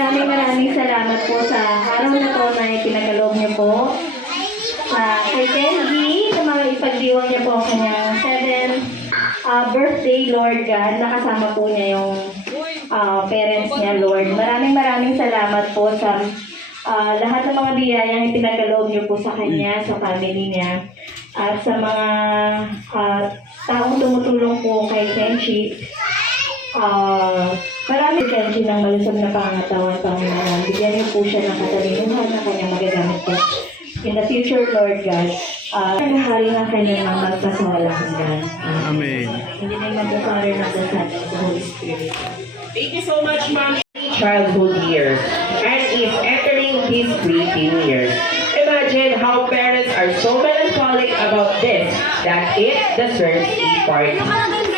maraming salamat po sa araw na to na ipinagaloob niyo po. Kay Kenji, na mga ipagdiwang niya po ang kanyang 7th birthday, Lord God. Nakasama po niya yung parents niya, Lord. Maraming salamat po sa lahat ng mga biyayang ipinagaloob niyo po sa kanya, sa family niya. At sa mga taong tumutulong po kay Kenji. Marami Kenji ng malusog na pangatawan, Panginoon. Bigyan niyo po siya ng katalinuhan na kanyang magagamit po. In the future, Lord God, nahari ng kanyang mga magpasawalang hanggan. Amen. In the name of the Father, and of the Son, and of the Holy Spirit. Thank you so much, Mom. Childhood years and is entering his preteen years. Imagine how parents are so melancholic about this that it deserves a party.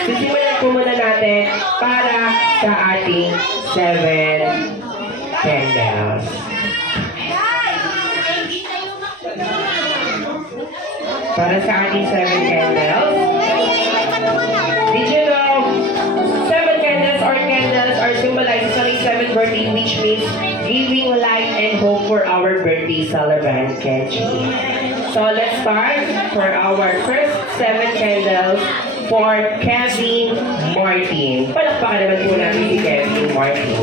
Sisimulan po muna natin para sa ating 7 candles. Para sa ating 7 candles. Did you know 7 candles or candles are symbolized sa 7th birthday, which means giving light and hope for our birthday celebrant, Kenji. So let's start for our first 7 candles for Kevin Martin. Palakpakan naman po natin si Kevin Martin.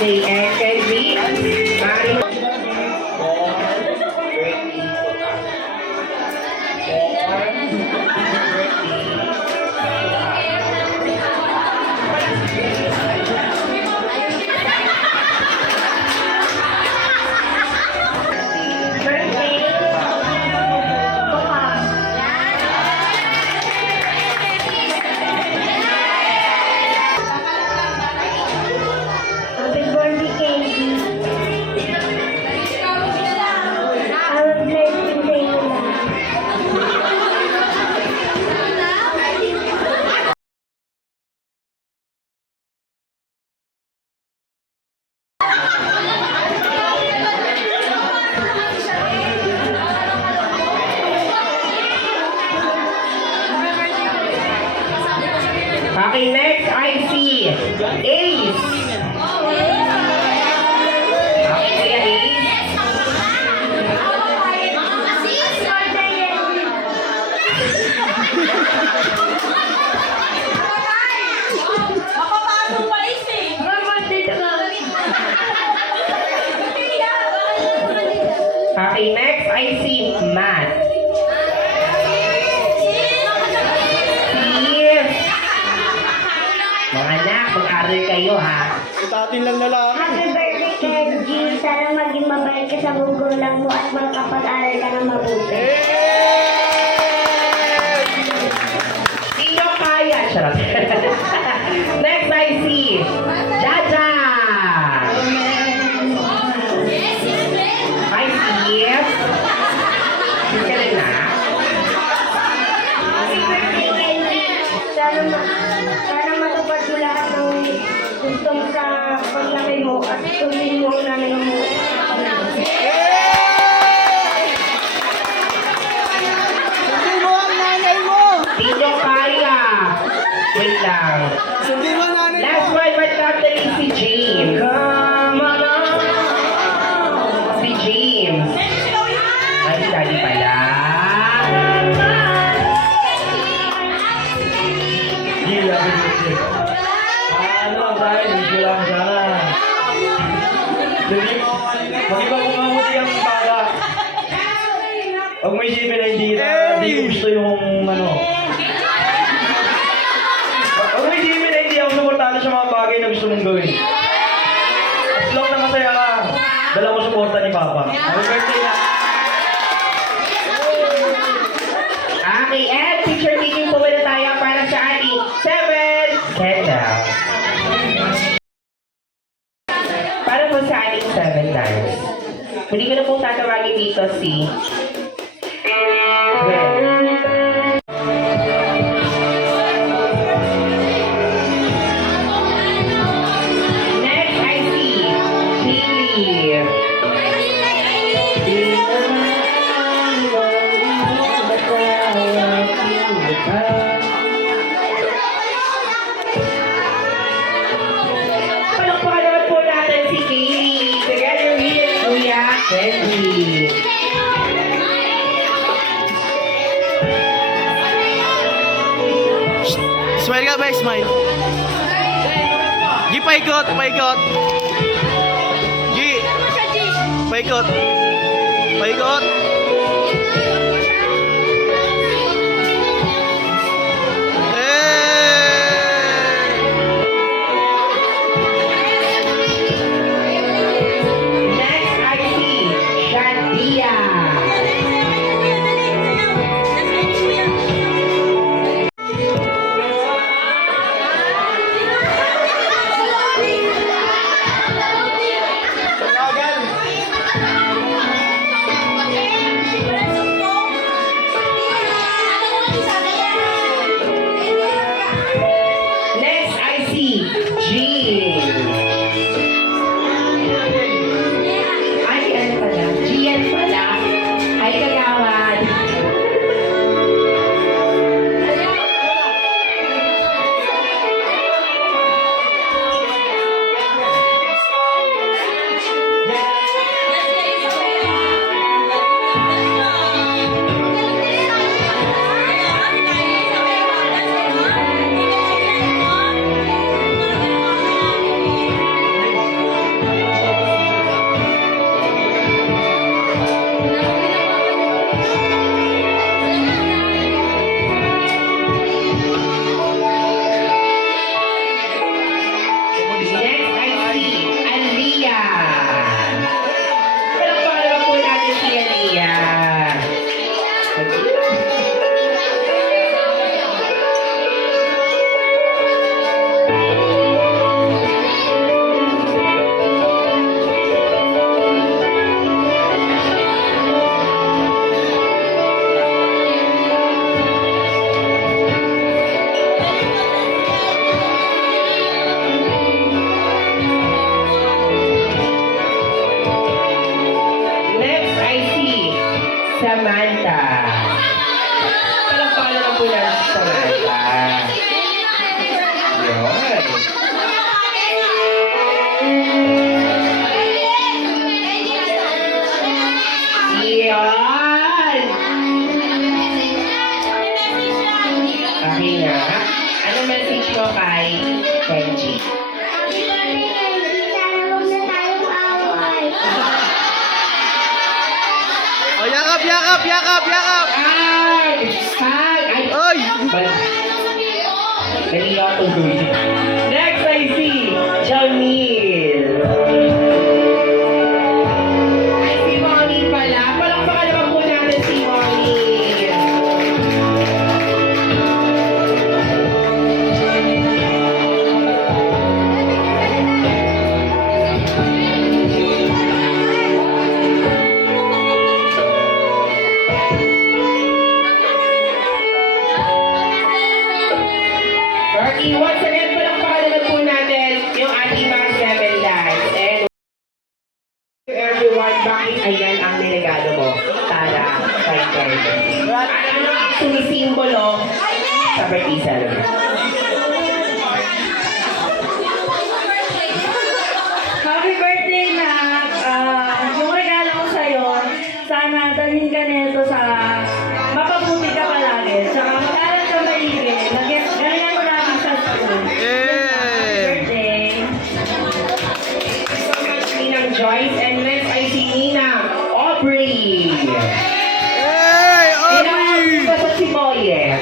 Okay, and Kenji, okay, next I see Ace. Okay, Kuya Ace. Okay, next I see Matt. Mga anak, mag-aral kayo ha. Itatin lang na lang. Happy birthday, Kenji. Sana maging mabait ka sa magulang mo at makapag-aral ka ng mabuti. Sino kaya? Charot. Next I see Jaja. I see Sige lang na. Happy birthday, Kenji. Sana matupad mo lahat ng gusto mo sa paglaki mo at sundin mo na ng mo. Sundin mo ang nanay mo! Sino kaya? Wait lang. Sundin mo ang nanay mo! Last one but not the least, si James. Come on. Si James. Ay, si Daddy pala. Gila, ano, dahil hindi lang sana. Hindi ba kumamuti ang bata? Huwag mo isipin na hindi gusto yung ano. Huwag mo isipin na hindi ako suportado sa mga bagay na gusto mong gawin. As long na masaya ka, dala mo suporta ni Papa. Happy birthday na! Okay, and picture taking po muna tayo para sa ating 7 7 times. Muli ko na pong tatawagin dito si Gwen. Next, I see Hailey. Palakpakan naman po natin si Hailey. Together with Kuya Wendy. Smile ka ba? Smile. Gi, paikot, paikot. Gi. Paikot. Paikot. Next, I see Shantia. Next, I see Jean. Ay, ano pala? Gian pala. Ay, kagawan. Next, I see Aliyah. Palakpakan naman po natin si Aliyah. Next, I see Samantha. Palakpakan naman po natin si Samantha. Yun. Yan! Okay na. Ano message mo kay Kenji? Oh, yakap, yakap, yakap, yakap. Ay! Ay! Ay! Dali ako tuloy. Next, I see Jamil. Ay, si Mommy pala. Palakpakan naman po natin si Mommy. Bertie, once again, palakpakan naman po natin yung ating mga 7 lives. And to everyone, bakit ayan ang niregalo mo para kay Kevin? Ano ang sumisimbolo sa birthday celebration? Happy birthday, Nak! Yung regalo ko sa'yo, sana dalhin ka nito sa mapabuti ka palagi. Tsaka mag-aral ka maigi. Galingan mo namin sa school. Happy birthday! So much, Ninang Joyce. And next, I see Ninang Aubrey. Hey, Ninang Aubrey! Aubrey pa si Boy eh.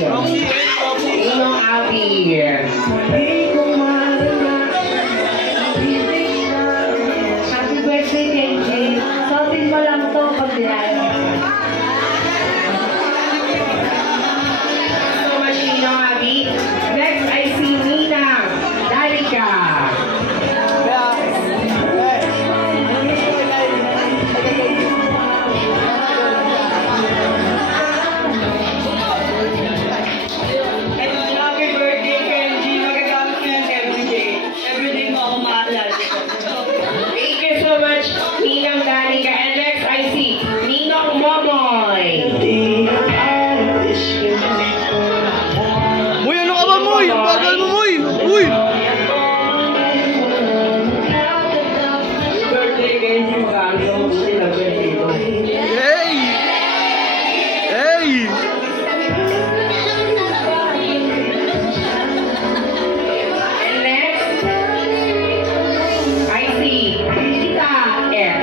Roxy, Roxy. Ninong Abby. Happy birthday, Kenji. Suotin mo lang to pag diyan. So much, Ninong Abby. Next, I see Ninang Danica. Happy birthday, Kenji. Magagamit ko yan everyday. Everyday mo ako maalala. Thank you so much, Ninang Danica. And next, I see Ninong Momoy. Uy, ano ka ba, Moy? Ang bagal mo, Moy! Uy! Birthday, Kenji. Magagamit ako buti lang dito. Hey! Hey! And next, I see Tita F.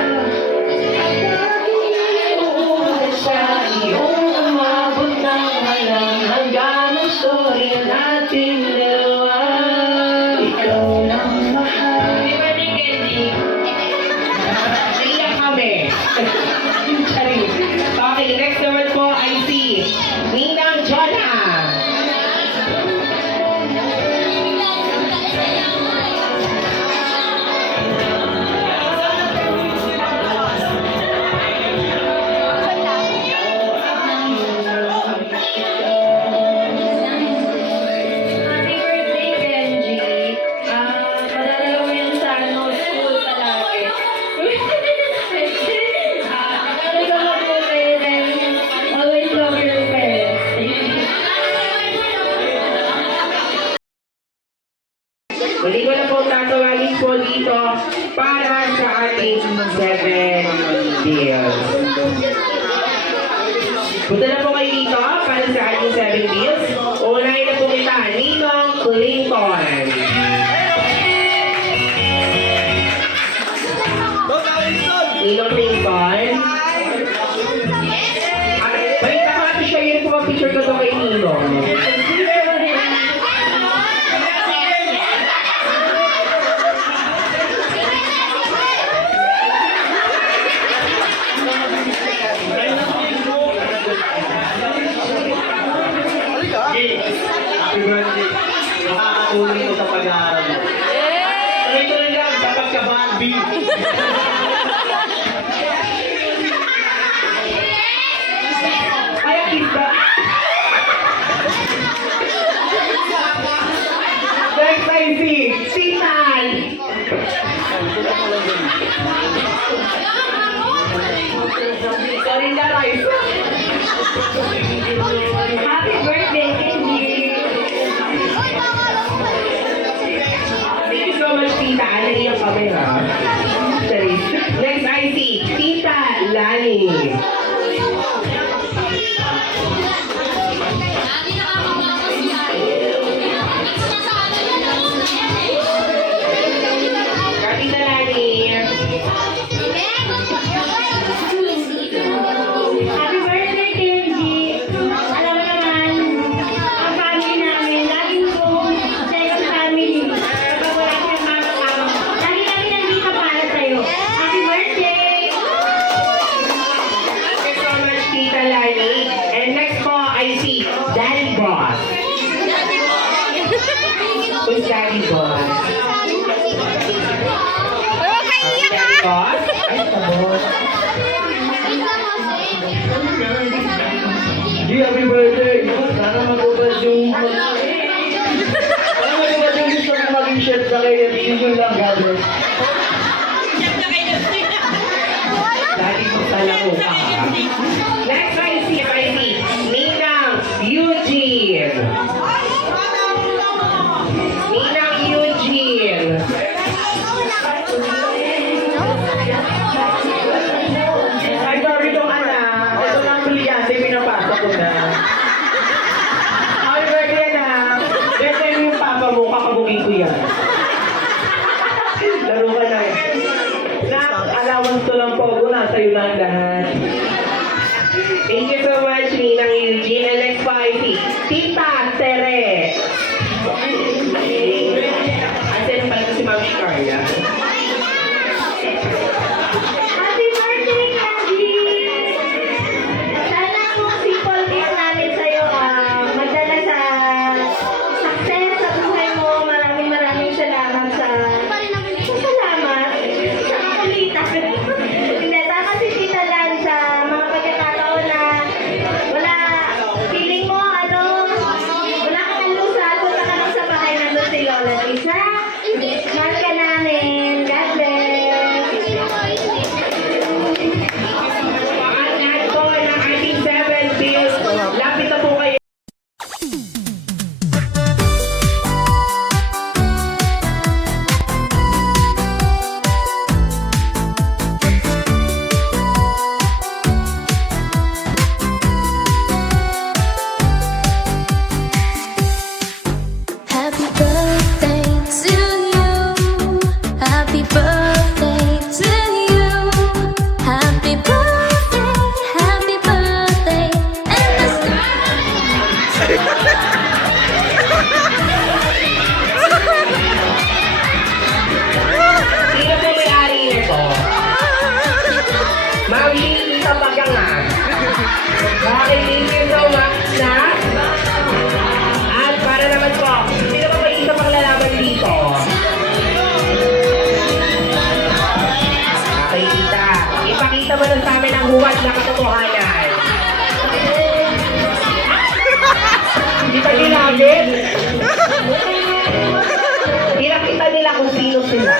Sa iyong umabot ng walang hanggang ang storya nating dalawa. Ikaw lang mahal. Happy birthday, Kenji. Naiyak kami. Charing. Okay, next naman po, I see Ninang Jonah. Happy birthday, Kenji. Padala mo yan sa school palagi. Talaga mabuti and always love your parents. Muli ko na po tatawagin po dito para sa ating 7 deals. Punta na po kayo dito para sa ating 7 deals. Unahin na po kita, Ninong Clinton. Ninong Clinton. Balita ko natin siya, yun po ang picture ko to kay Ninong. Happy birthday. Makakatulong ko sa pag-aaral mo. Tuloy-tuloy lang, dapat ka Bambi. Ay, kita. Next I see, Titan. Sorry na, Rice. Happy birthday, Kenji. Thank you so much, Tita. Naiyak kami, ha? Sorry. Next I see, Tita Lani. Tita Lani. Happy birthday, Kenji. Alam mo naman, ang family namin, laging kong second family. Kapag wala siyang mama, lagi namin nandito para sa'yo. Happy birthday! Thank you so much, Tita Lani. And next po, I see Daddy Boss. Who's Daddy Boss? Daddy Boss? Ay, sabot. G, happy birthday. Sana matupad yung... Sana matupad yung gusto mo maging chef sa KFC. Yun lang, God bless. Daddy Boss talaga ka. Next, I see Ninang Eugene. Ninang Eugene. Ay, sorry tong anak. Ito lang brilyante, pinapasok ko na. Happy birthday, anak. Birthday mo yung papa mo, kakabugin ko yan. Laro ka na. Nak, allowance to lang po. Nasa iyo na ang lahat. Thank Asan pala si Ma'am Carla? Happy birthday, Candy! Sana kung simple gift namin sa'yo, magdala sa success sa buhay mo. Maraming salamat sa salamat sa kakulitan. Hindi, tama si Tita Lan sa mga pagkakataon na feeling mo, wala kang alusal, punta ka lang sa bahay, nandun si Lola Lisa. Mahal ka namin. God bless. Paan po ng ating 7 bills. Lapit na po kayo. Happy birthday to you. Happy birthday to you. Happy birthday, and Sino po may-ari nito? Mami, isang bagang nga. Okay, thank you so much na. At para naman po, sino pa may isa pang lalaban dito? Okay, tita. Ipakita mo lang sa amin ang huwad na katotohanan. Hindi pa ginamit? Pinakita nila kung sino sila.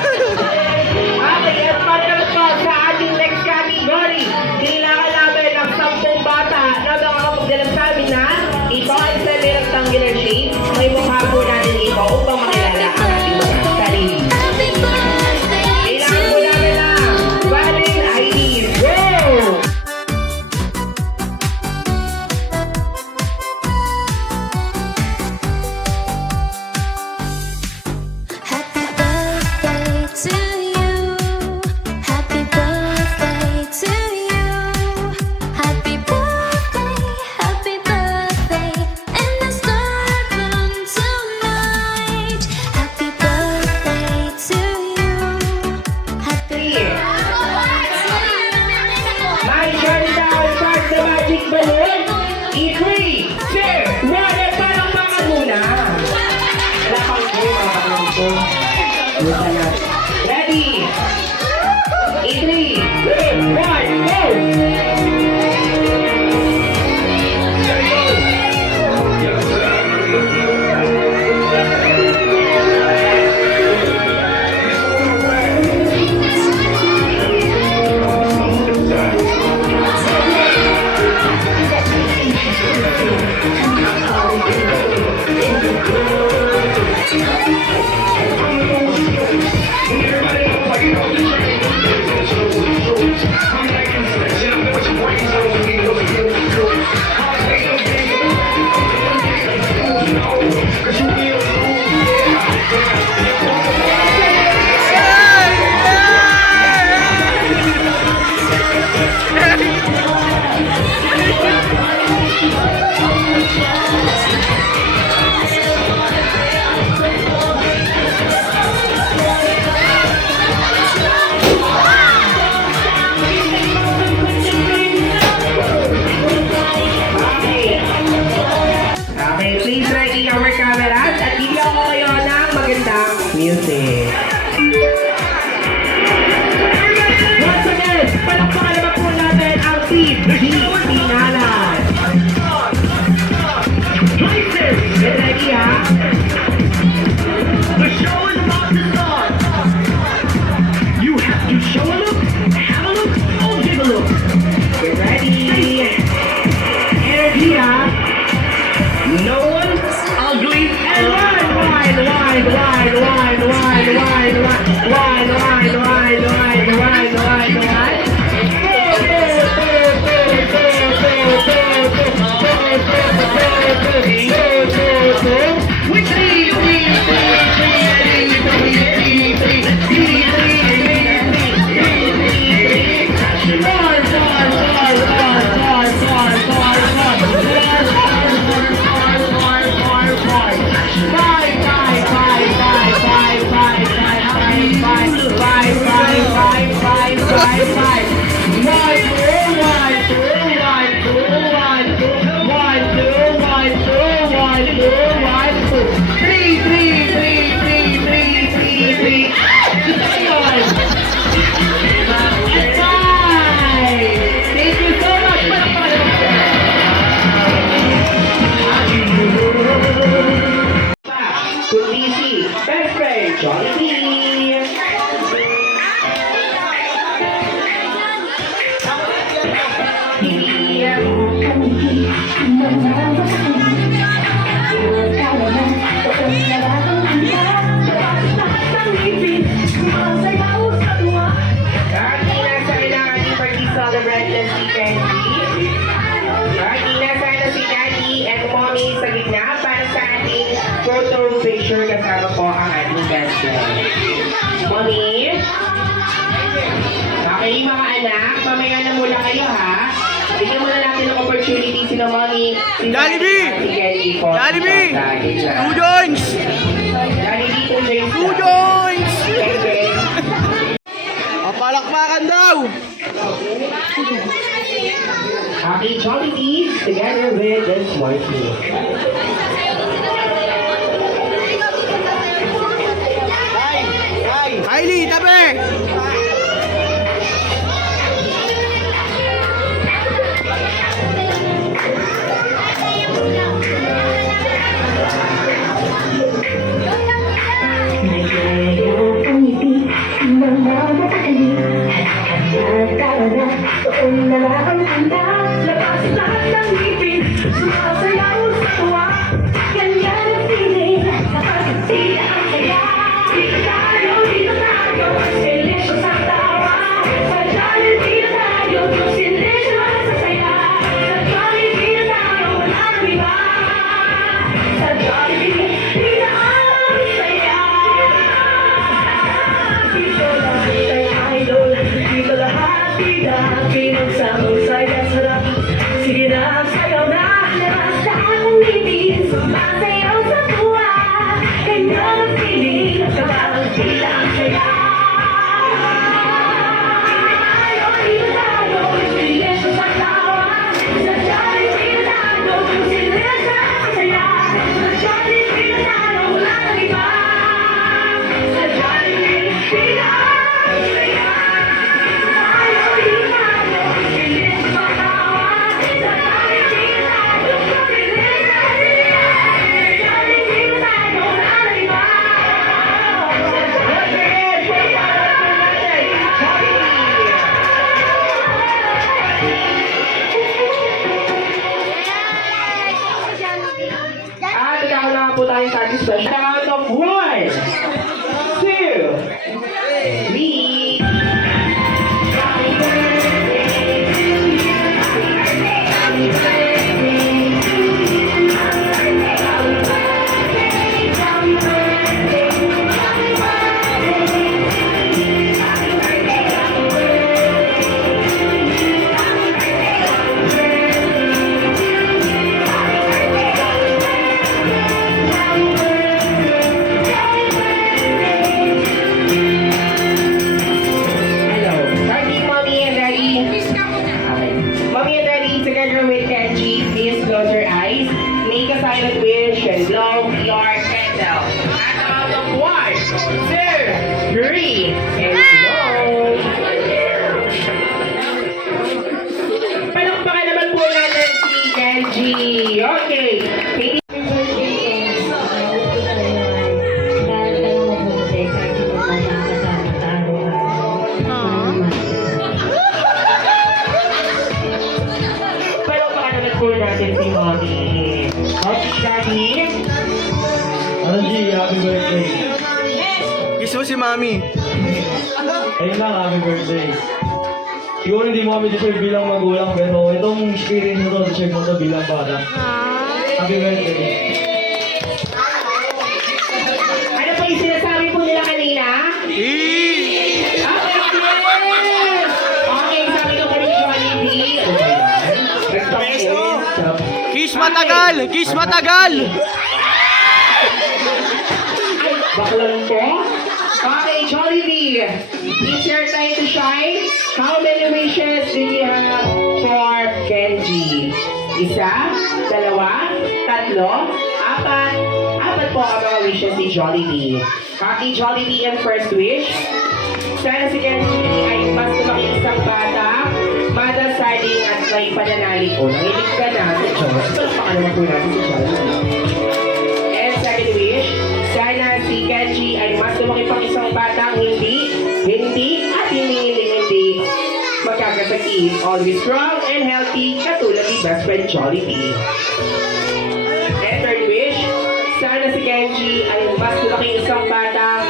Okay, at para naman po sa ating next category, kailangan namin ang 10 bata na nakakapagdala sa amin na ito ay sa rectangular shape. May mukha po natin ito upang makilala ang ating mga sarili. happy birthday Kailangan to po namin na valid IDs. Go! Happy birthday to you. Happy birthday to you. Happy birthday, and the star burn tonight. Happy birthday to you. Happy My countdown starts the magic balloon. In 3, 2, 1, at parang mga muna. Wala pang go, mga kapatid ko. Buta na. Ready? In 3, 2, 1, go! Okay, please ready our cameras at bigyan ko kayo ng magandang music. Once again, palakpakan naman po natin ang team Pinalan. Get ready, ha? The show is about to start. You have to show a look, have a look, or give a look. Get ready. Energy, ha? No one ugly and DC. Best friend, Jollibee. Currently, nasa kailangan ni party celebrant na si Candy. Currently, nasa na si Daddy and Mommy sa gitna para sa ating photo picture kasama po ang ating best friend. Mommy? Okay, mga anak, mamaya na muna kayo ha. Bigyan muna natin ng opportunity sila Mommy, si Jollibee! at si Candy po. Jollibee! Sa- 2 joints! Jollibee, 2 joints. 2 joints! Okay. Palakpakan daw! Happy Jollibee together with the Smart Team. Kylie, tabi! Sige na, sayaw na, labas na akong ibig, sumasayaw sa tuwa, ganyan ang feeling, kapag sila ang saya. Tayo, dito tayo, silencio sa tawa, sa Jollibee na tayo, silencio sa saya, sa Jollibee na tayo, wala nang iba, sa Jollibee, sila ang saya. Tayo, dito tayo, silencio sa tawa, sa Jollibee na tayo, silencio sa saya, sa Jollibee na tayo, wala nang iba, sa At ikaw na po tayo sa ating special count of 1, 2, 3. Hello. Starting Mommy and Daddy. Okay. Mommy and Daddy, together with Kenji, please close your eyes. Make a silent wish and blow your candle. At the count of 1, 2, 3, and blow. Palakpakan naman po natin si Kenji. Okay. Maybe palakpakan naman po natin si Mommy. Okay, Daddy. Angie, happy birthday. Kiss mo si Mami. Ayun lang, happy birthday. Siguro hindi mo kami deserve bilang magulang, pero itong experience mo to, deserve mo to bilang bata. Happy birthday. Ano pa yung sinasabi po nila kanina? Eh! Okay, yes! Okay, sabi ko kay Jollibee. Beso! Kiss matagal! Kiss matagal! Baklang po? Okay, Jollibee. It's your time to shine. How many wishes do you have for Kenji? Isa, dalawa, tatlo, apat. Apat po ang mga wishes ni Jollibee. Okay, Jollibee ang first wish. Sana si Kenji ay mas lumaki isang bata, madasaling at may pananalig ko. Nanginig ka na sa Diyos. Palakpakan naman po natin si Jollibee. And second wish, sana lumaki pang isang batang hindi, at hindi magkakasakit. Always strong and healthy, katulad ni best friend Jollibee. And third wish, sana si Kenji ay mas lumaki isang batang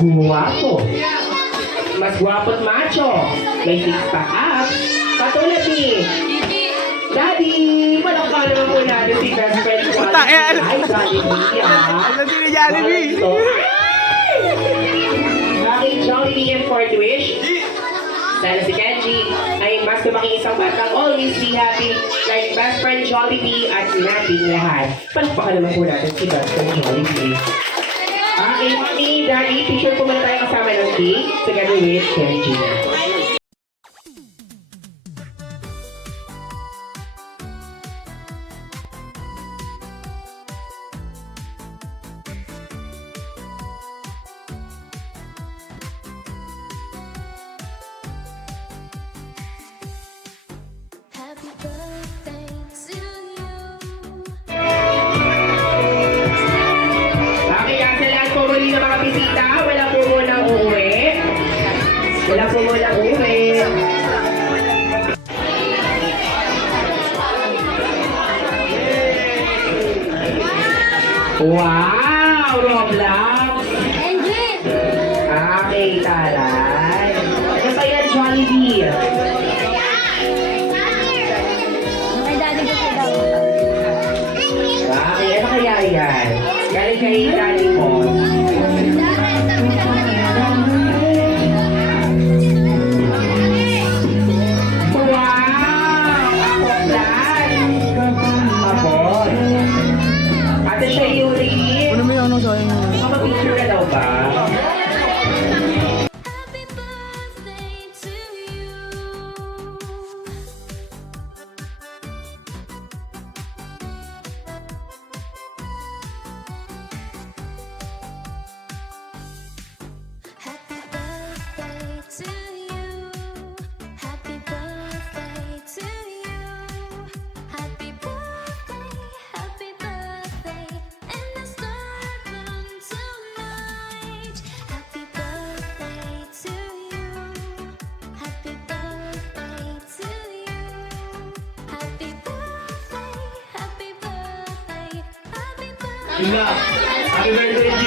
guwapo. Mas guwapo at macho. May six-pack abs, katulad ni Daddy! Malakpan naman po natin si best friend ko. Puta, eh, Ay, Daddy Mia. Ano din ni Jollibee? Bakit Jollibee and fourth wish? Sana si Kenji ay mas lumaki isang batang always be happy like best friend Jollibee at nating lahat. Palakpakan naman po natin si best friend Jollibee. Okay, Mami, Daddy, picture po muna tayo kasama ng cake together with Kenji. Happy birthday to you. Okay, kasi lahat po muli ng mga bisita, wala po munang uuwi. Wala po munang uuwi. Wow! Roblox! Okay, taray. Ano pa yan, Jollibee? Okay, ano kaya yan? Galing kay Daddy mo. Wow! Ako plan! Abot! Ate siya Yuri. Ano may ano sa inyo? Makapicture ka daw ba? Happy birthday to you. Happy birthday to you. Happy birthday to you. Happy birthday, happy birthday. And the star come tonight. Happy birthday to you. Happy birthday to you. Happy birthday, happy birthday, happy birthday. Yun na. Happy birthday, G.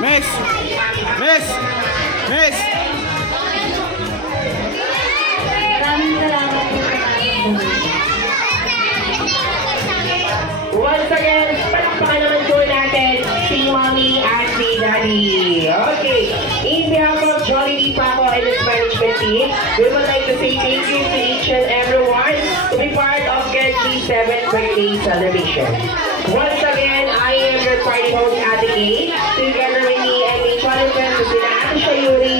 Miss! Miss! Miss! Maraming salamat po sa ating Once again, palakpakan naman po natin si Mommy at si Daddy. Okay, in behalf of Jollibee Paco and its management team, we would like to say thank you to each and everyone to be part of Genji's 7th birthday celebration. Once again, I am your party host, Ate Kay, together with me and my challenges to sina Ate Shayuri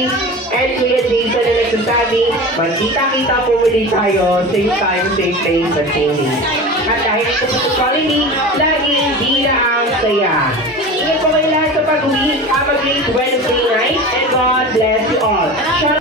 and Kuya Jason na nagsasabi, magkita-kita po muli tayo, same time, same place, at same day. At dahil ito sa Jollibee, laging di na ang saya. Ingat po kayo lahat sa pag-uwi. Have a great Wednesday night and God bless you all. Shout